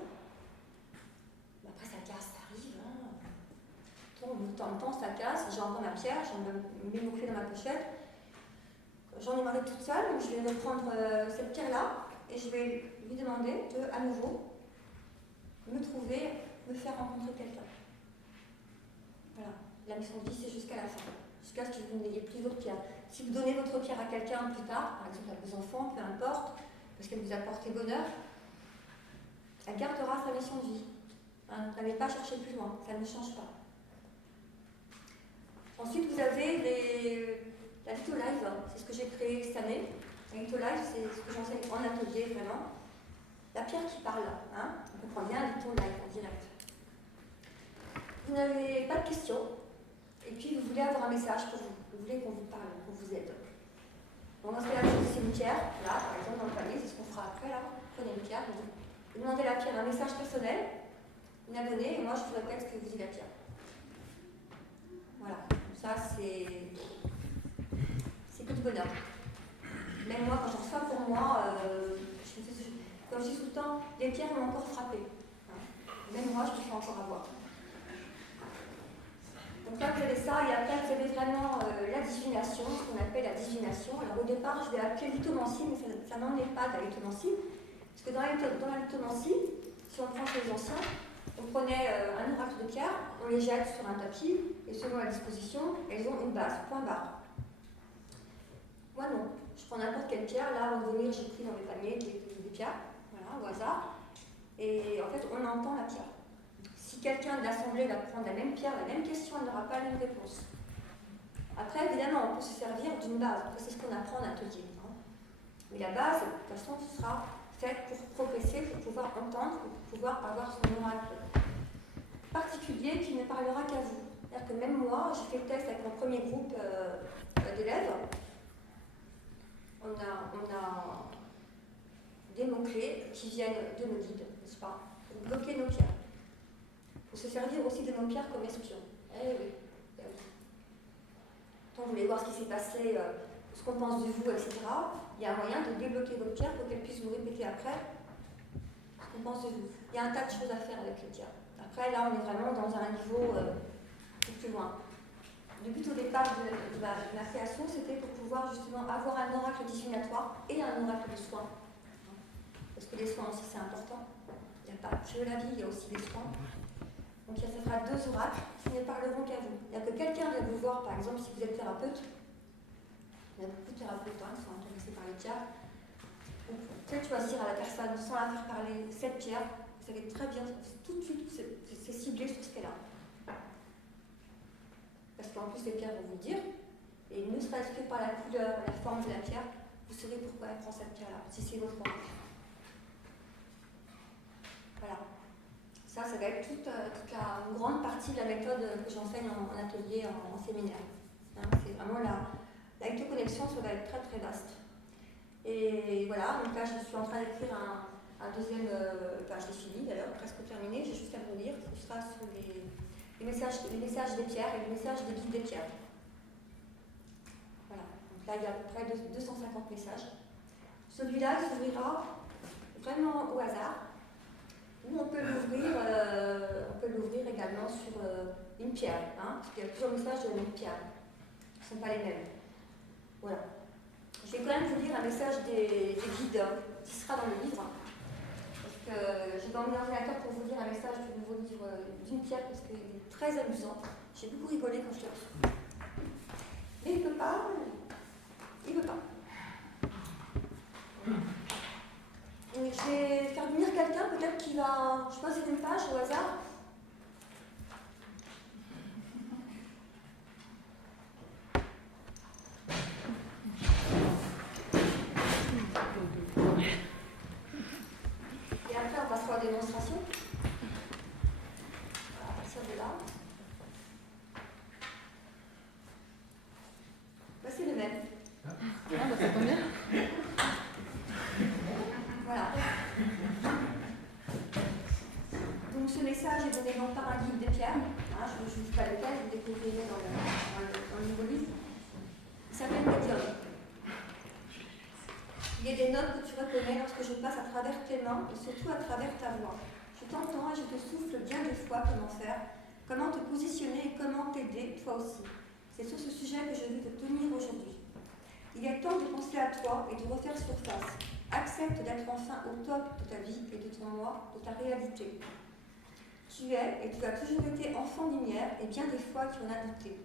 Après, ça casse, ça arrive. Hein. De temps en temps, ça casse. J'ai encore ma pierre, j'ai mes mots-clés dans ma pochette. J'en ai marre toute seule, donc je vais reprendre cette pierre-là et je vais lui demander de, à nouveau, me trouver, me faire rencontrer quelqu'un. Voilà. La mission de vie, c'est jusqu'à la fin. Jusqu'à ce que vous n'ayez plus votre pierre. Si vous donnez votre pierre à quelqu'un plus tard, par exemple à vos enfants, peu importe, parce qu'elle vous a porté bonheur, elle gardera sa mission de vie. Hein, n'allez pas chercher plus loin, ça ne change pas. Ensuite, vous avez la Litho-Live, c'est ce que j'ai créé cette année. La Litho-Live, c'est ce que j'enseigne en atelier, vraiment. La pierre qui parle, hein, on comprend bien Litho-Live en direct. Vous n'avez pas de questions, et puis vous voulez avoir un message pour vous. Vous voulez qu'on vous parle, qu'on vous aide. Donc dans ce cas-là, c'est une pierre, là, par exemple, dans le panier, c'est ce qu'on fera après, là. Prenez une pierre, vous demandez à la pierre un message personnel, une abonnée, et moi je vous répète ce que vous dit la pierre. Voilà, ça c'est que du bonheur. Même moi, quand j'en reçois pour moi, comme je dis tout le temps, les pierres m'ont encore frappé. Hein. Même moi, je me fais encore avoir. Donc là, vous avez ça, et après, vous avez vraiment la divination, ce qu'on appelle la divination. Alors au départ, je l'ai appelé lithomancie, mais ça n'en est pas de la lithomancie. Parce que dans la lithomancie, si on prend chez les anciens, on prenait un oracle de pierre, on les jette sur un tapis, et selon la disposition, elles ont une base, point barre. Moi non, je prends n'importe quelle pierre, là avant de venir, j'ai pris dans mes paniers des pierres, voilà, au hasard, et en fait, on entend la pierre. Si quelqu'un de l'assemblée va prendre la même pierre, la même question, elle n'aura pas la même réponse. Après, évidemment, on peut se servir d'une base, c'est ce qu'on apprend en atelier. Hein. Mais la base, de toute façon, sera faite pour progresser, pour pouvoir entendre, pour pouvoir avoir son oracle particulier qui ne parlera qu'à vous. C'est-à-dire que même moi, j'ai fait le test avec mon premier groupe d'élèves. On a des mots-clés qui viennent de nos guides, n'est-ce pas, pour bloquer nos pierres. Il faut se servir aussi de nos pierres comme espions. Eh oui, eh oui. Quand vous voulez voir ce qui s'est passé, ce qu'on pense de vous, etc., il y a un moyen de débloquer votre pierre pour qu'elle puisse vous répéter après ce qu'on pense de vous. Il y a un tas de choses à faire avec les pierres. Après, là, on est vraiment dans un niveau plus loin. Le but au départ de la création, c'était pour pouvoir justement avoir un oracle divinatoire et un oracle de soins. Parce que les soins aussi, c'est important. Il n'y a pas que la vie, il y a aussi les soins. Donc ça fera 2 oracles qui ne parleront qu'à vous. Il n'y a que quelqu'un vient vous voir, par exemple, si vous êtes thérapeute. Il y a beaucoup de thérapeutes qui sont intéressés par les pierres. Vous pouvez choisir à la personne sans la faire parler cette pierre. Vous savez très bien, tout de suite, c'est ciblé sur ce qu'elle a. Parce qu'en plus, les pierres vont vous dire, et ne serait-ce que par la couleur, la forme de la pierre, vous saurez pourquoi elle prend cette pierre-là, si c'est votre oracle. Voilà. Ça va être toute une grande partie de la méthode que j'enseigne en atelier, en séminaire. Hein, c'est vraiment la hypnoconnexion, ça va être très très vaste. Et voilà, donc là je suis en train d'écrire un deuxième, enfin je l'ai fini d'ailleurs, presque terminé, j'ai juste à vous lire, ce sera sur les messages des pierres et les messages des guides des pierres. Voilà, donc là il y a à peu près 250 messages. Celui-là s'ouvrira vraiment au hasard. Ou on peut l'ouvrir également sur une pierre, hein, parce qu'il y a plusieurs messages de la même pierre. Ce ne sont pas les mêmes. Voilà. Je vais quand même vous lire un message des guides qui sera dans le livre. Parce que j'ai pas mis l'ordinateur pour vous lire un message du nouveau livre d'une pierre, parce qu'il est très amusant. J'ai beaucoup rigolé quand je l'ai reçu. Mais il ne peut pas. Il ne veut pas. Donc, je vais faire venir quelqu'un, peut-être qui va choisir une page au hasard. Et après, on passera à la démonstration. À partir de là. Bah, c'est le même. Ah, bah ça tombe bien. Voilà. Donc ce message est donné donc par un guide des pierres. Hein, je ne vous dis pas lequel, vous découvrirez dans le nouveau livre. Il s'appelle Médium. Il y a des notes que tu reconnais lorsque je passe à travers tes mains et surtout à travers ta voix. Je t'entends et je te souffle bien des fois comment faire, comment te positionner et comment t'aider, toi aussi. C'est sur ce sujet que je vais te tenir aujourd'hui. Il est temps de penser à toi et de refaire surface. Accepte d'être enfin au top de ta vie et de ton moi, de ta réalité. Tu es et tu as toujours été enfant lumière et bien des fois tu en as douté.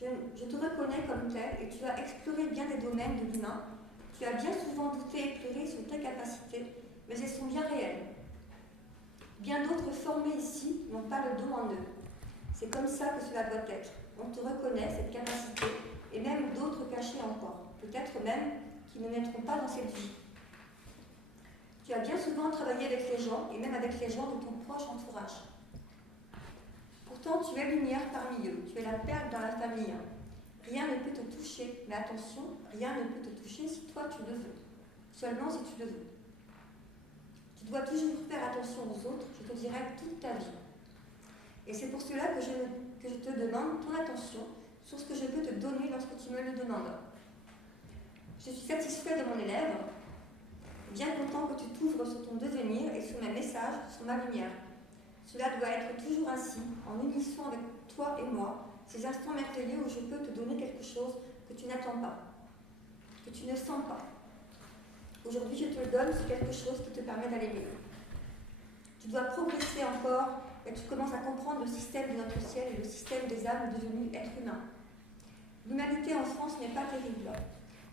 Je te reconnais comme tel et tu as exploré bien des domaines de l'humain. Tu as bien souvent douté et pleuré sur tes capacités, mais elles sont bien réelles. Bien d'autres formés ici n'ont pas le dos en eux. C'est comme ça que cela doit être. On te reconnaît, cette capacité, et même d'autres cachés encore, peut-être même qui ne naîtront pas dans cette vie. Tu as bien souvent travaillé avec les gens, et même avec les gens de ton proche entourage. Pourtant, tu es lumière parmi eux, tu es la perle dans la famille. Rien ne peut te toucher, mais attention, rien ne peut te toucher si toi tu le veux. Seulement si tu le veux. Tu dois toujours faire attention aux autres, je te dirai toute ta vie. Et c'est pour cela que je te demande ton attention sur ce que je peux te donner lorsque tu me le demandes. Je suis satisfait de mon élève, bien content que tu t'ouvres sur ton devenir et sur mes messages, sur ma lumière. Cela doit être toujours ainsi, en unisson avec toi et moi, ces instants merveilleux où je peux te donner quelque chose que tu n'attends pas, que tu ne sens pas. Aujourd'hui, je te le donne, c'est quelque chose qui te permet d'aller mieux. Tu dois progresser encore et tu commences à comprendre le système de notre ciel et le système des âmes devenues êtres humains. L'humanité en France n'est pas terrible.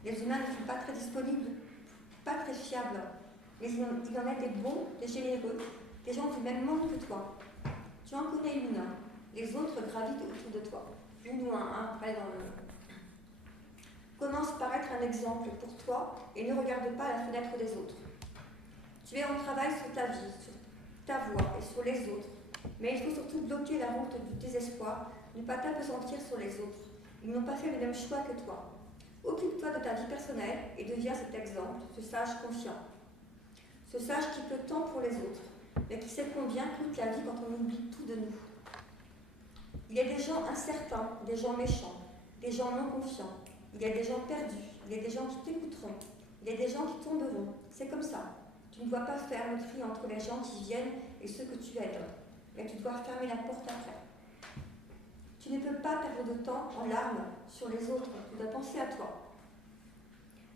Les humains ne sont pas très disponibles, pas très fiables, mais il y en a des bons, des généreux, des gens du même monde que toi. Tu en connais une, les autres gravitent autour de toi. Plus loin, après dans le... Commence par être un exemple pour toi et ne regarde pas la fenêtre des autres. Tu es en travail sur ta vie, sur ta voie et sur les autres, mais il faut surtout bloquer la route du désespoir, ne pas t'apesantir sur les autres. Ils n'ont pas fait le même choix que toi. Occupe-toi de ta vie personnelle et deviens cet exemple, ce sage confiant. Ce sage qui peut tant pour les autres, mais qui sait combien coûte la vie quand on oublie tout de nous. Il y a des gens incertains, des gens méchants, des gens non confiants. Il y a des gens perdus, il y a des gens qui t'écouteront, il y a des gens qui tomberont. C'est comme ça. Tu ne dois pas faire le tri entre les gens qui viennent et ceux que tu aides, mais tu dois fermer la porte après. Tu ne peux pas perdre de temps en larmes sur les autres, tu dois penser à toi.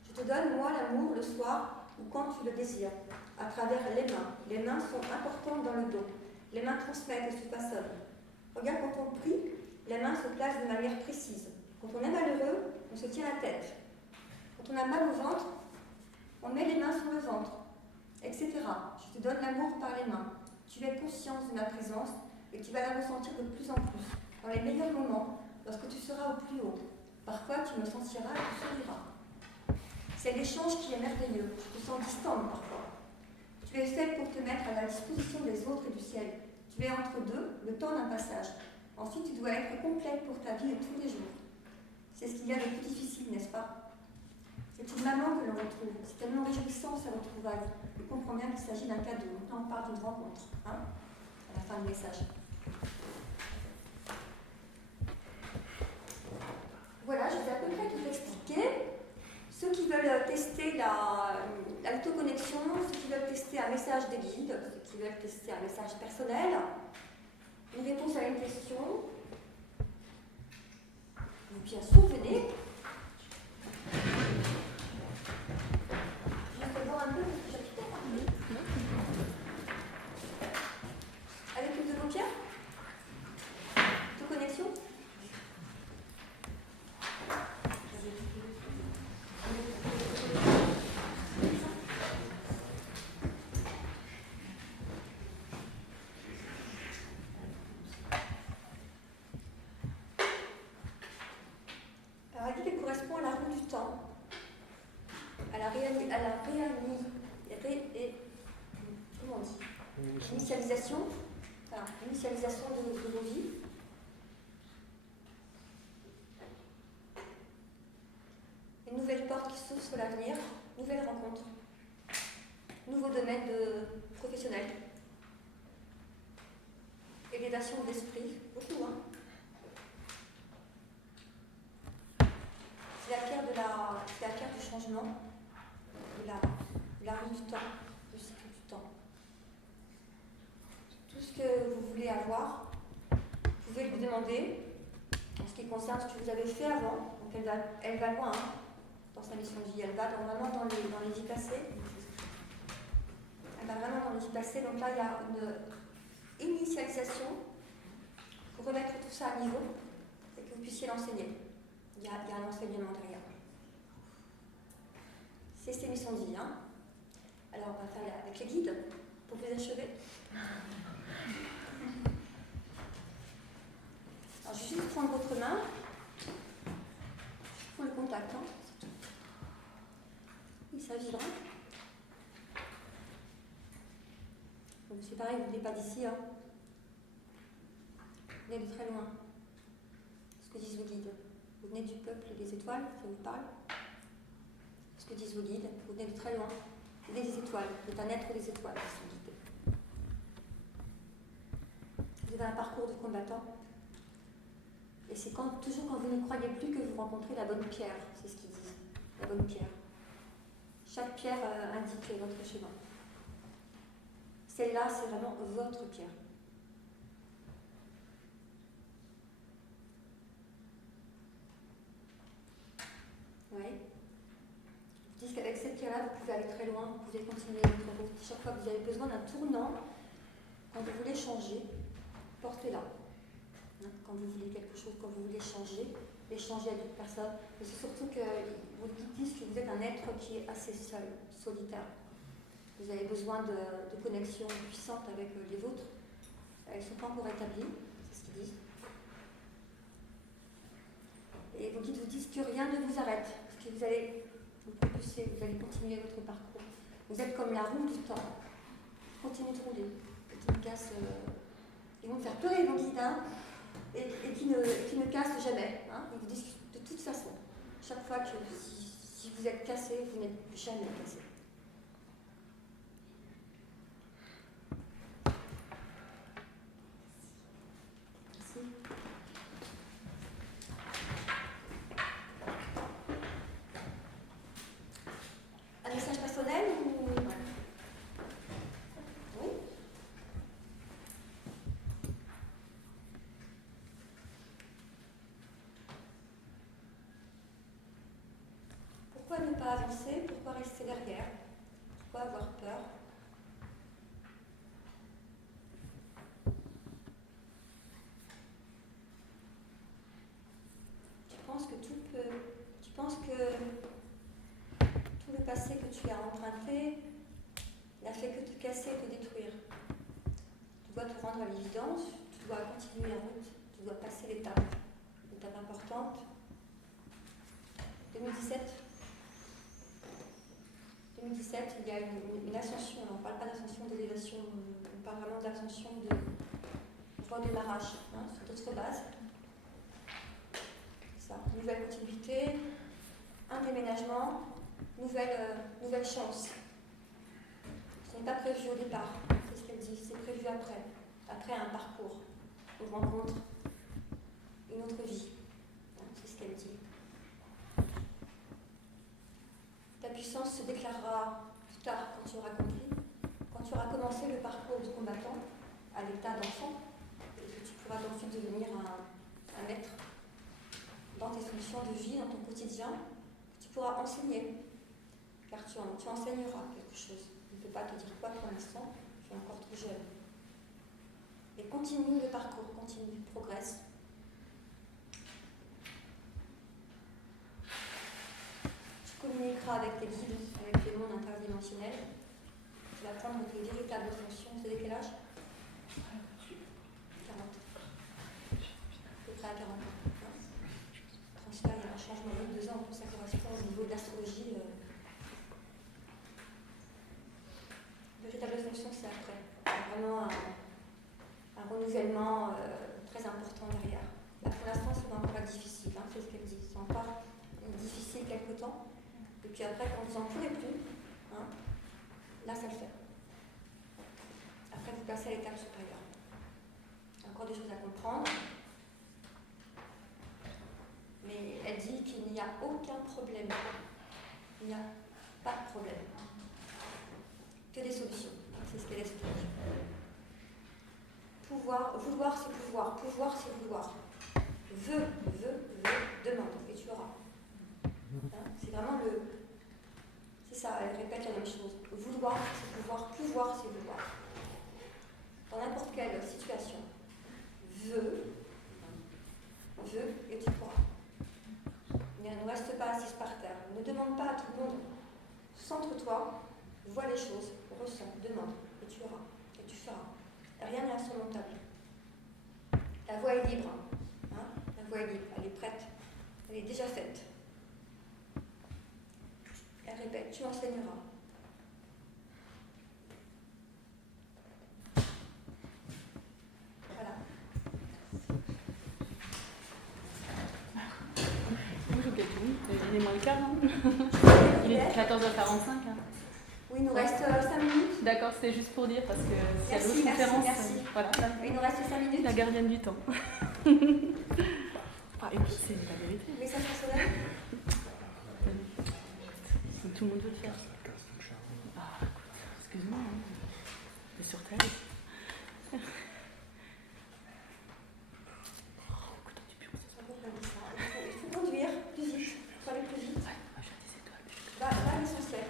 Je te donne, moi, l'amour le soir ou quand tu le désires, à travers les mains. Les mains sont importantes dans le dos. Les mains transmettent et se façonnent. Regarde, quand on prie, les mains se placent de manière précise. Quand on est malheureux, on se tient la tête. Quand on a mal au ventre, on met les mains sur le ventre, etc. Je te donne l'amour par les mains. Tu as conscience de ma présence et tu vas la ressentir de plus en plus. Dans les meilleurs moments, lorsque tu seras au plus haut. Parfois, tu me sentiras et tu souriras. C'est l'échange qui est merveilleux. Je te sens distante parfois. Tu es faite pour te mettre à la disposition des autres et du ciel. Tu es entre deux, le temps d'un passage. Ensuite, tu dois être complète pour ta vie de tous les jours. C'est ce qu'il y a de plus difficile, n'est-ce pas? C'est une maman que l'on retrouve. C'est tellement réjouissant, ces retrouvailles. Je comprends bien qu'il s'agit d'un cadeau. Maintenant, on parle d'une rencontre, hein, à la fin du message. Voilà, je vous ai à peu près tout expliqué. Ceux qui veulent tester l'autoconnexion, ceux qui veulent tester un message des guides, ceux qui veulent tester un message personnel, une réponse à une question, vous bien sûr venez. Je vais voir un peu ce que j'ai fait. Avec une de vos pierres? Autoconnexion? Correspond à la roue du temps, à la initialisation, initialisation de vos vies. Une nouvelle porte qui s'ouvre sur l'avenir, nouvelle rencontre, nouveau domaine de professionnel, élévation de l'esprit, beaucoup, hein. C'est la pierre du changement, de la roue du temps, du cycle du temps. Tout ce que vous voulez avoir, vous pouvez lui demander, en ce qui concerne ce que vous avez fait avant. Donc elle va loin, hein, dans sa mission de vie, elle va vraiment dans les vies passées. Elle va vraiment dans les vies passées, donc là il y a une initialisation pour remettre tout ça à niveau et que vous puissiez l'enseigner. Il y a un enseignement derrière. C'est ces missions de vie. Hein. Alors, on va faire avec les guides pour vous achever. Alors, je vais juste prendre votre main. Pour le contact. Hein. Il s'agira. Donc, c'est pareil, vous ne venez pas d'ici. Hein. Vous venez de très loin. Ce que disent vos guides. Vous venez du peuple des étoiles, ça vous parle? Ce que disent vos guides, vous venez de très loin. Vous venez des étoiles, vous êtes un être des étoiles, qui sont guidés. Vous avez un parcours de combattant. Et c'est toujours quand vous ne croyez plus que vous rencontrez la bonne pierre, c'est ce qu'ils disent, la bonne pierre. Chaque pierre indique votre chemin. Celle-là, c'est vraiment votre pierre. cas-là, vous pouvez aller très loin, vous pouvez continuer votre route. Chaque fois que vous avez besoin d'un tournant, quand vous voulez changer, portez-la. Quand vous voulez quelque chose, quand vous voulez changer, échanger avec d'autres personnes. Mais c'est surtout que vous disent que vous êtes un être qui est assez seul, solitaire. Vous avez besoin de connexions puissantes avec les vôtres. Elles ne sont pas encore établies, c'est ce qu'ils disent. Et vos guides vous disent que rien ne vous arrête, parce que vous allez vous propulser, vous allez continuer votre parcours. Vous êtes comme la roue du temps. Continuez de rouler. Qui ne casse, ils vont faire pleurer vos guides, hein, et qui ne cassent jamais. Hein. Ils vous disent de toute façon, chaque fois que si vous êtes cassé, vous n'êtes jamais cassé. Merci. Un message personnel ou... Oui. Pourquoi ne pas avancer? Pourquoi rester derrière? Pourquoi avoir peur? Tu penses que tout le passé que tu as emprunté n'a fait que te casser et te détruire. Tu dois te rendre à l'évidence, tu dois continuer la route, tu dois passer l'étape importante. 2017, il y a une ascension. On ne parle pas d'ascension d'élévation, on parle vraiment d'ascension de redémarrage, hein, sur d'autres bases. Ça, nouvelle continuité, un déménagement, nouvelle chance. Ce n'est pas prévu au départ, c'est ce qu'elle dit, c'est prévu après un parcours, une rencontre, une autre vie. C'est ce qu'elle dit. Ta puissance se déclarera plus tard quand tu auras compris, quand tu auras commencé le parcours du combattant à l'état d'enfant, et que tu pourras ensuite devenir un maître dans tes solutions de vie, dans ton quotidien, que tu pourras enseigner, car tu enseigneras quelque chose. Je ne peux pas te dire quoi pour l'instant, tu es encore trop jeune. Et continue le parcours, continue, progresse. Tu communiqueras avec tes guides, avec les mondes interdimensionnels. Tu vas prendre tes véritables fonctions. Vous avez quel âge? 40. À peu près à 40 ans. Transfert, il y a un changement de 2 ans, ça correspond au niveau de l'astrologie. Véritable fonction, c'est après. Il y a vraiment un renouvellement très important derrière. Là, pour l'instant, c'est encore difficile, hein, c'est ce qu'elle dit. C'est encore difficile quelque temps. Et puis après, quand vous n'en pourrez plus, hein, là, ça le fait. Après, vous passez à l'étape supérieure. Il y a encore des choses à comprendre. Mais elle dit qu'il n'y a aucun problème. Il n'y a pas de problème. Que des solutions. C'est ce qu'elle explique. Vouloir, c'est pouvoir. Pouvoir, c'est vouloir. Veux, demande. Et tu auras. Hein, c'est vraiment le... C'est ça, elle répète la même chose. Vouloir, c'est pouvoir. Pouvoir, c'est vouloir. Dans n'importe quelle situation. Veux, et tu pourras. Mais ne reste pas assise par terre. Ne demande pas à tout le monde. Centre-toi, vois les choses, ressens, demande, et tu auras, et tu feras. Rien n'est insurmontable. La voie est libre. Hein, la voie est libre, elle est prête. Elle est déjà faite. Elle répète, tu enseigneras. Voilà. Il est moins le quart, hein. Il est 14h45. Hein. Oui, il nous reste 5 minutes. D'accord, c'est juste pour dire, parce que c'est Merci, l'autre conférence. merci. Voilà. Il nous reste 5 minutes. La gardienne du temps. Ah, écoute, c'est la vérité. Message personnel. Tout le monde veut le faire. Ah, écoute, excuse-moi, hein. Mais sur ta liste. Il faut conduire plus vite. Il faut aller plus vite. Ouais, moi, j'ai des étoiles. Va à l'essentiel.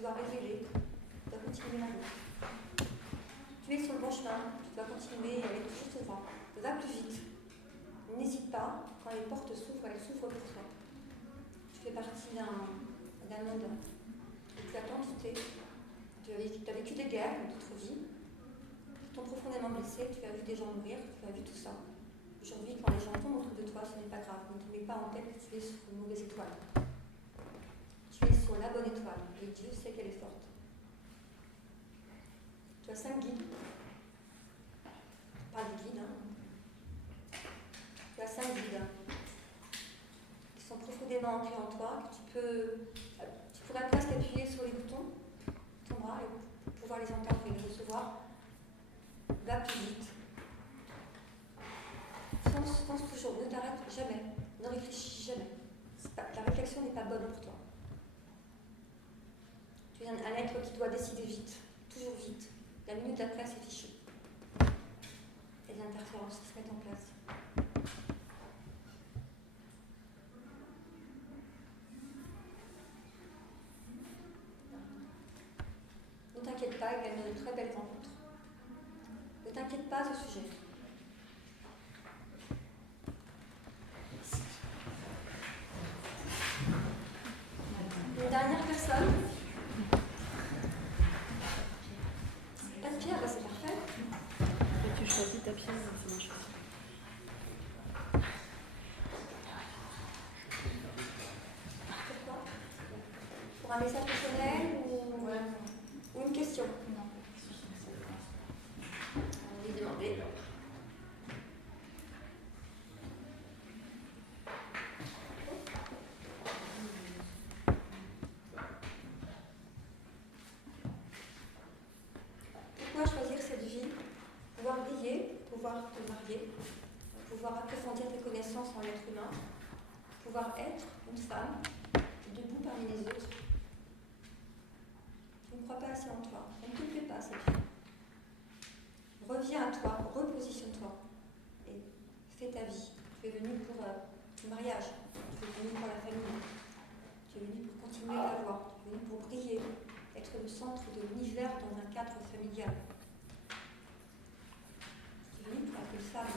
dois révéler, tu dois continuer la route. Tu es sur le bon chemin, tu dois continuer avec juste droit. Va plus vite. N'hésite pas, quand les portes s'ouvrent, elles s'ouvrent pour toi. Tu fais partie d'un monde où tu as tant quitté, tu as vécu des guerres dans d'autres vies, tu t'es profondément blessé, tu as vu des gens mourir, tu as vu tout ça. Aujourd'hui, quand les gens tombent autour de toi, ce n'est pas grave. Ne te mets pas en tête que tu es sur une mauvaise étoile. Tu es sur la bonne étoile et Dieu sait qu'elle est forte. Tu as 5 guides. Pas des guides, hein. Tu as 5 guides qui sont profondément ancrés en toi, que tu pourrais presque appuyer sur les boutons de ton bras et pour pouvoir les entendre et les recevoir. Va plus vite. Pense toujours, ne t'arrête jamais, ne réfléchis jamais. La réflexion n'est pas bonne pour toi. Tu es un être qui doit décider vite, toujours vite. La minute d'après, c'est fichu. Et des interférences qui se mettent en place. Ne t'inquiète pas, il va y avoir une très belle rencontre. Ne t'inquiète pas à ce sujet. Une dernière personne. Pas de pierre, bah c'est parfait. Après, tu choisis ta pièce, ça marche. Pourquoi? Pour un message personnel ou une question? Non. On va lui demander. Pourquoi choisir cette vie? Pouvoir briller, pouvoir te marier, pouvoir approfondir tes connaissances en l'être humain, pouvoir être une femme debout parmi les autres. Tu ne crois pas assez en toi, elle ne te plaît pas cette vie. Reviens à toi, repositionne-toi et fais ta vie. Tu es venu pour le mariage, tu es venu pour la famille, tu es venu pour continuer ta voie, tu es venu pour briller, être le centre de l'univers dans un cadre familial. Tu es venu pour être une femme.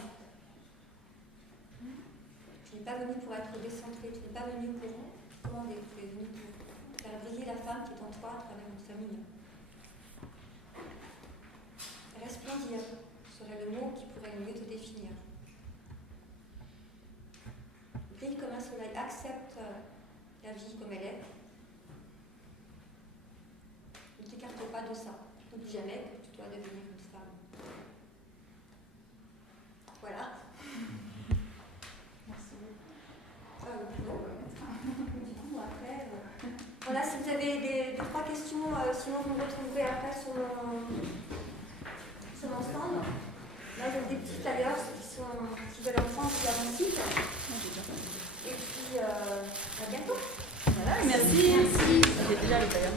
Tu n'es pas venu pour être décentré, tu n'es pas venu pour commander, tu es venu pour faire briller la femme qui est en toi à travers une famille. Resplendir serait le mot qui pourrait le mieux te définir. Brille comme un soleil, accepte la vie comme elle est. Ne t'écarte pas de ça. N'oublie jamais que tu dois devenir une femme. Voilà. Merci beaucoup. Du coup, après, voilà, si vous avez 2-3 questions, sinon vous me retrouverez après sur mon stand. Là, il y a des petits flyers qui veulent en prendre via mon site. Et puis, à bientôt. Voilà, merci. J'ai déjà le flyer.